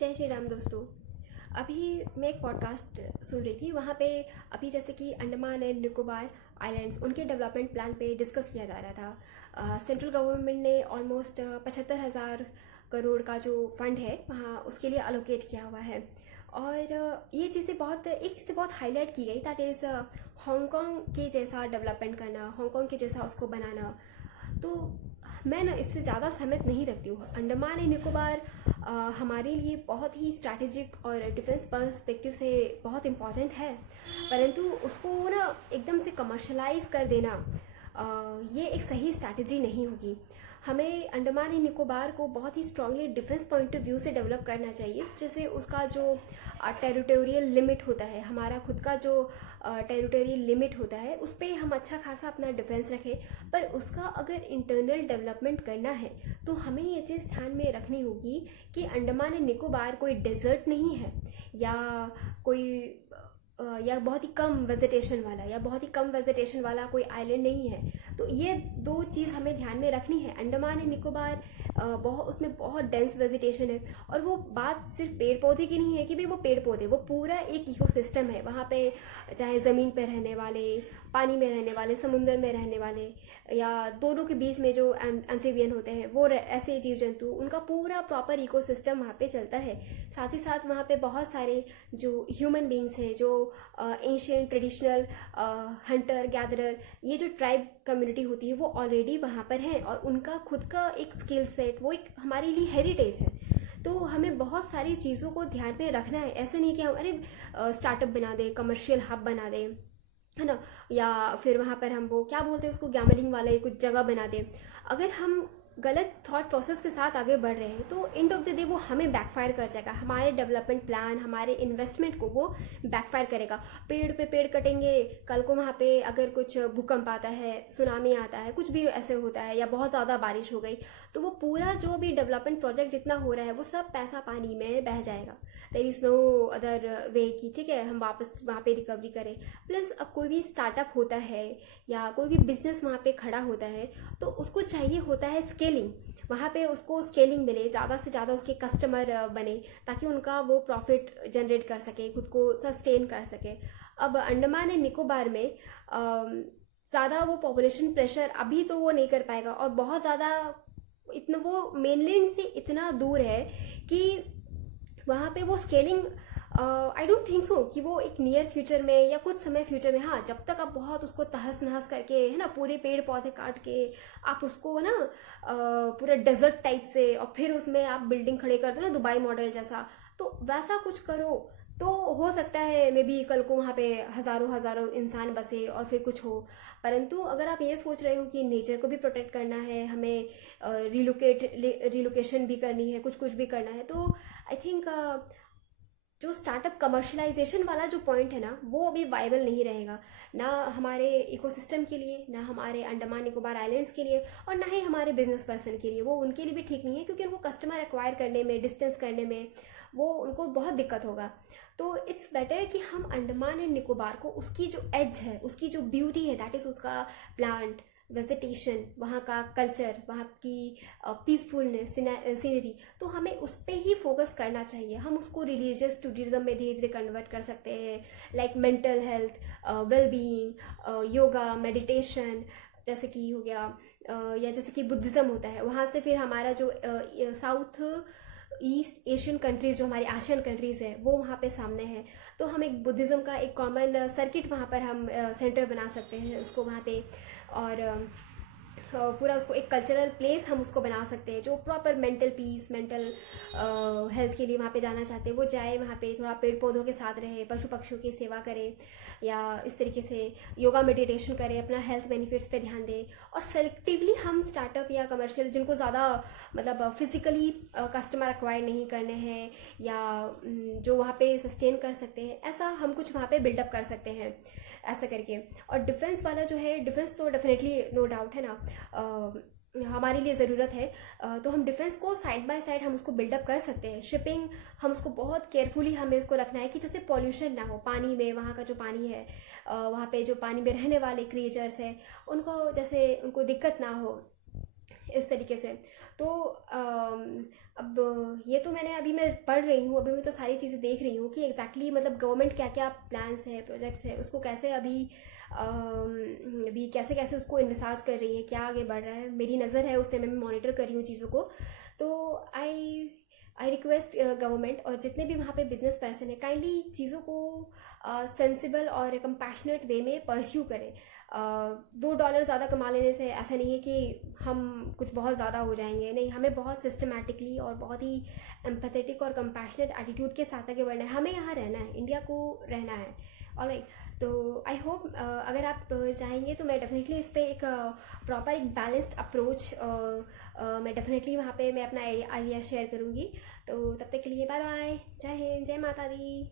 जय श्री राम दोस्तों। अभी मैं एक पॉडकास्ट सुन रही थी। वहाँ पे अभी जैसे कि अंडमान एंड निकोबार आइलैंड्स उनके डेवलपमेंट प्लान पे डिस्कस किया जा रहा था। सेंट्रल गवर्नमेंट ने ऑलमोस्ट 75,000 करोड़ का जो फंड है वहाँ उसके लिए अलोकेट किया हुआ है। और ये चीज़ें एक चीज़ें बहुत हाईलाइट की गई, दैट इज़ हांगकांग के जैसा डेवलपमेंट करना, हांगकांग के जैसा उसको बनाना। तो मैं ना इससे ज़्यादा सहमत नहीं रखती हूँ। अंडमान एंड निकोबार हमारे लिए बहुत ही स्ट्रैटेजिक और डिफेंस पर्सपेक्टिव से बहुत इम्पॉर्टेंट है, परंतु उसको ना एकदम से कमर्शलाइज कर देना ये एक सही स्ट्रैटेजी नहीं होगी। हमें अंडमान एंड निकोबार को बहुत ही strongly defence point of view से डेवलप करना चाहिए, जैसे उसका जो टेरिटोरियल लिमिट होता है, हमारा खुद का जो टेरिटोरियल लिमिट होता है, उस पर हम अच्छा खासा अपना डिफेंस रखें। पर उसका अगर इंटरनल डेवलपमेंट करना है तो हमें ये चीज़ ध्यान में रखनी होगी कि अंडमान एंड निकोबार कोई डेजर्ट नहीं है, या कोई या बहुत ही कम वेजिटेशन वाला कोई आइलैंड नहीं है। तो ये दो चीज़ हमें ध्यान में रखनी है। अंडमान एंड निकोबार उसमें बहुत डेंस वेजिटेशन है, और वो बात सिर्फ पेड़ पौधे की नहीं है कि भाई वो पेड़ पौधे, वो पूरा एक इकोसिस्टम है। वहाँ पे चाहे ज़मीन पे रहने वाले, पानी में रहने वाले, समुंदर में रहने वाले, या दोनों के बीच में जो एम्फीबियन होते हैं, वो ऐसे जीव जंतु, उनका पूरा प्रॉपर इकोसिस्टम वहाँ पे चलता है। साथ ही साथ वहाँ पे बहुत सारे जो ह्यूमन बींग्स हैं, जो एंशियंट ट्रेडिशनल हंटर गैदरर, ये जो ट्राइब कम्युनिटी होती है, वो ऑलरेडी वहाँ पर है, और उनका खुद का एक स्किल सेट, वो एक हमारे लिए हेरिटेज है। तो हमें बहुत सारी चीज़ों को ध्यान में रखना है। ऐसे नहीं कि हम अरे स्टार्टअप बना दें, कमर्शियल हब बना दें, है ना, या फिर वहाँ पर हम वो क्या बोलते हैं उसको, गैमलिंग वाला कुछ जगह बना दें। अगर हम गलत थॉट प्रोसेस के साथ आगे बढ़ रहे हैं तो एंड ऑफ द डे वो हमें बैकफायर कर जाएगा। हमारे डेवलपमेंट प्लान, हमारे इन्वेस्टमेंट को वो बैकफायर करेगा। पेड़ पे पेड़ कटेंगे, कल को वहाँ पे अगर कुछ भूकंप आता है, सुनामी आता है, कुछ भी ऐसे होता है, या बहुत ज़्यादा बारिश हो गई, तो वो पूरा जो भी डेवलपमेंट प्रोजेक्ट जितना हो रहा है वो सब पैसा पानी में बह जाएगा। There is no other way कि ठीक है हम वापस वहाँ पे रिकवरी करें। प्लस अब कोई भी स्टार्टअप होता है या कोई भी बिजनेस वहाँ पे खड़ा होता है, तो उसको चाहिए होता है स्केलिंग। वहाँ पे उसको स्केलिंग मिले, ज़्यादा से ज़्यादा उसके कस्टमर बने, ताकि उनका वो प्रॉफिट जनरेट कर सके, खुद को सस्टेन कर सके। अब अंडमान एंड निकोबार में ज़्यादा वो पॉपुलेशन प्रेशर अभी तो वो नहीं कर पाएगा, और बहुत ज़्यादा इतना वो मेनलैंड से इतना दूर है कि वहाँ पे वो scaling I don't think so कि वो एक नियर फ्यूचर में या कुछ समय फ्यूचर में, हाँ जब तक आप बहुत उसको तहस नहस करके, है ना, पूरे पेड़ पौधे काट के आप उसको ना पूरा डेजर्ट टाइप से, और फिर उसमें आप बिल्डिंग खड़े कर दो ना दुबई मॉडल जैसा, तो वैसा कुछ करो तो हो सकता है मे बी कल को वहाँ पे हज़ारों हज़ारों इंसान बसे और फिर कुछ हो। परंतु अगर आप ये सोच रहे हो कि नेचर को भी प्रोटेक्ट करना है, हमें रिलोकेशन भी करनी है, कुछ कुछ भी करना है, तो आई थिंक जो स्टार्टअप कमर्शलाइजेशन वाला जो पॉइंट है ना, वो अभी वायबल नहीं रहेगा, ना हमारे इकोसिस्टम के लिए, ना हमारे अंडमान निकोबार आइलैंड्स के लिए, और ना ही हमारे बिजनेस पर्सन के लिए। वो उनके लिए भी ठीक नहीं है, क्योंकि उनको कस्टमर एक्वायर करने में, डिस्टेंस करने में वो उनको बहुत दिक्कत होगा। तो इट्स बेटर कि हम अंडमान एंड निकोबार को उसकी जो एज है, उसकी जो ब्यूटी है, दैट इज़ उसका प्लांट वेजिटेशन, वहाँ का कल्चर, वहाँ की पीसफुलनेस, सीनरी, तो हमें उस पर ही फोकस करना चाहिए। हम उसको रिलीजियस टूरिज्म में धीरे धीरे कन्वर्ट कर सकते हैं, like mental health, well being, yoga, meditation, जैसे कि हो गया, या जैसे कि बुद्धिज़्म होता है। वहाँ से फिर हमारा जो साउथ ईस्ट एशियन कंट्रीज़, जो हमारे एशियन कंट्रीज़ है, वो वहाँ पे सामने है। तो हम एक बुद्धिज़्म का एक कॉमन सर्किट वहाँ पर हम सेंटर बना सकते हैं उसको वहाँ पे, और पूरा उसको एक कल्चरल प्लेस हम उसको बना सकते हैं। जो proper mental peace, mental health के लिए वहाँ पे जाना चाहते हैं, वो जाए वहाँ पे, थोड़ा पेड़ पौधों के साथ रहे, पशु पक्षियों की सेवा करे, या इस तरीके से योगा मेडिटेशन करे, अपना हेल्थ बेनिफिट्स पे ध्यान दें। और सेलेक्टिवली हम स्टार्टअप या कमर्शियल, जिनको ज़्यादा मतलब फिजिकली कस्टमर एक्वायर नहीं करने हैं, या जो वहाँ पे सस्टेन कर सकते हैं, ऐसा हम कुछ वहाँ पे बिल्डअप कर सकते हैं ऐसा करके। और डिफेंस वाला जो है, डिफेंस तो डेफिनेटली नो डाउट है ना, हमारे लिए ज़रूरत है। तो हम डिफेंस को साइड बाय साइड हम उसको बिल्डअप कर सकते हैं। शिपिंग हम उसको बहुत केयरफुली हमें उसको रखना है कि जैसे पॉल्यूशन ना हो पानी में। वहाँ का जो पानी है, वहाँ पे जो पानी में रहने वाले क्रिएचर्स हैं, उनको जैसे उनको दिक्कत ना हो, इस तरीके से। तो अब ये तो अभी मैं पढ़ रही हूँ, अभी मैं तो सारी चीज़ें देख रही हूँ कि एग्जैक्टली मतलब गवर्नमेंट क्या क्या प्लान्स है, प्रोजेक्ट्स है, उसको कैसे अभी कैसे कैसे उसको इन्विसाज कर रही है, क्या आगे बढ़ रहा है, मेरी नज़र है उस पर, मैं मॉनिटर कर रही हूँ चीज़ों को। तो आई आई रिक्वेस्ट गवर्नमेंट और जितने भी वहाँ पे बिजनेस पर्सन है, काइंडली चीज़ों को सेंसिबल और कंपैशनेट वे में परस्यू करें। $2 ज़्यादा कमा लेने से ऐसा नहीं है कि हम कुछ बहुत ज़्यादा हो जाएंगे, नहीं, हमें बहुत सिस्टमैटिकली और बहुत ही एम्पैथेटिक और कंपैशनेट एटीट्यूड के साथ आगे बढ़ना है। हमें यहाँ रहना है, इंडिया को रहना है। ऑलराइट, तो आई होप अगर आप चाहेंगे तो मैं डेफिनेटली इस पर एक प्रॉपर एक बैलेंस्ड अप्रोच मैं डेफिनेटली वहाँ पे मैं अपना आइडिया शेयर करूँगी। तो तब तक के लिए बाय बाय, जय हिंद, जय माता दी।